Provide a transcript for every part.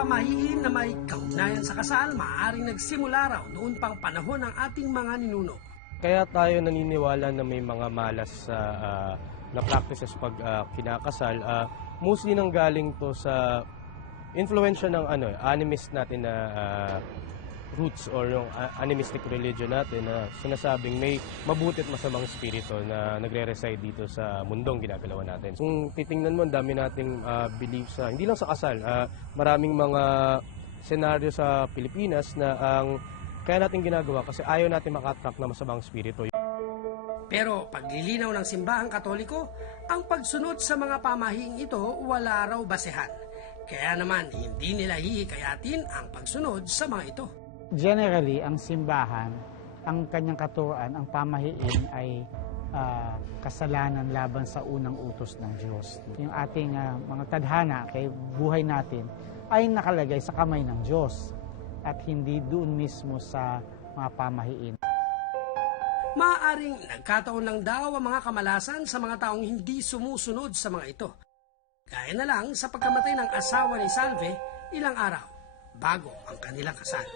pamahiin na may kaugnayan sa kasal, maaaring nagsimula raw noon pang panahon ng ating mga ninuno. Kaya tayo naniniwala na may mga malas na practices pag kinakasal. Mostly nang galing to sa influensya ng animist natin na roots or yung animistic religion natin na sinasabing may mabuti at masamang spirito na nagre-reside dito sa mundong ginagalawan natin. Kung titingnan mo, dami nating beliefs hindi lang sa kasal, maraming mga senaryo sa Pilipinas na ang kaya natin ginagawa kasi ayaw natin maka-attract na masamang spirito. Pero paglilinaw ng simbahang Katoliko, ang pagsunod sa mga pamahiing ito wala raw basehan. Kaya naman hindi nila hihikayatin ang pagsunod sa mga ito. Generally, ang simbahan, ang kanyang katuruan, ang pamahiin ay kasalanan laban sa unang utos ng Diyos. Yung ating mga tadhana kay buhay natin ay nakalagay sa kamay ng Diyos at hindi doon mismo sa mga pamahiin. Maaaring nagkataon lang daw ang mga kamalasan sa mga taong hindi sumusunod sa mga ito. Gaya na lang sa pagkamatay ng asawa ni Salve ilang araw bago ang kanilang kasal.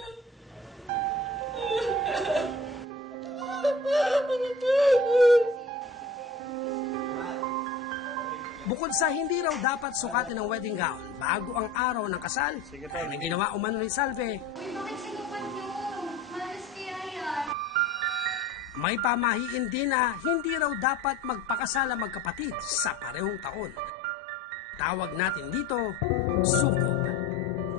Bukod sa hindi raw dapat sukatin ng wedding gown bago ang araw ng kasal, ay na ginawa umano ni Salve, Bakit sinukat niyo? Malas kaya yan. may pamahiin din na hindi raw dapat magpakasala magkapatid sa parehong taon. Tawag natin dito, sukob.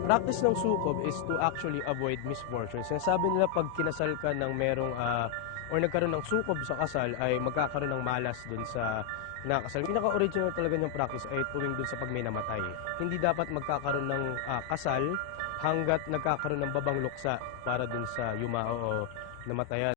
Practice ng sukob is to actually avoid misfortune. Sinasabi nila pag kinasal ka ng merong or nagkaroon ng sukob sa kasal ay magkakaroon ng malas dun sa nakasal. Pinaka-original talaga yung practice ay tuwing dun sa pag may namatay. Hindi dapat magkakaroon ng kasal hanggat nagkakaroon ng babang luksa para dun sa yumao o namatayan.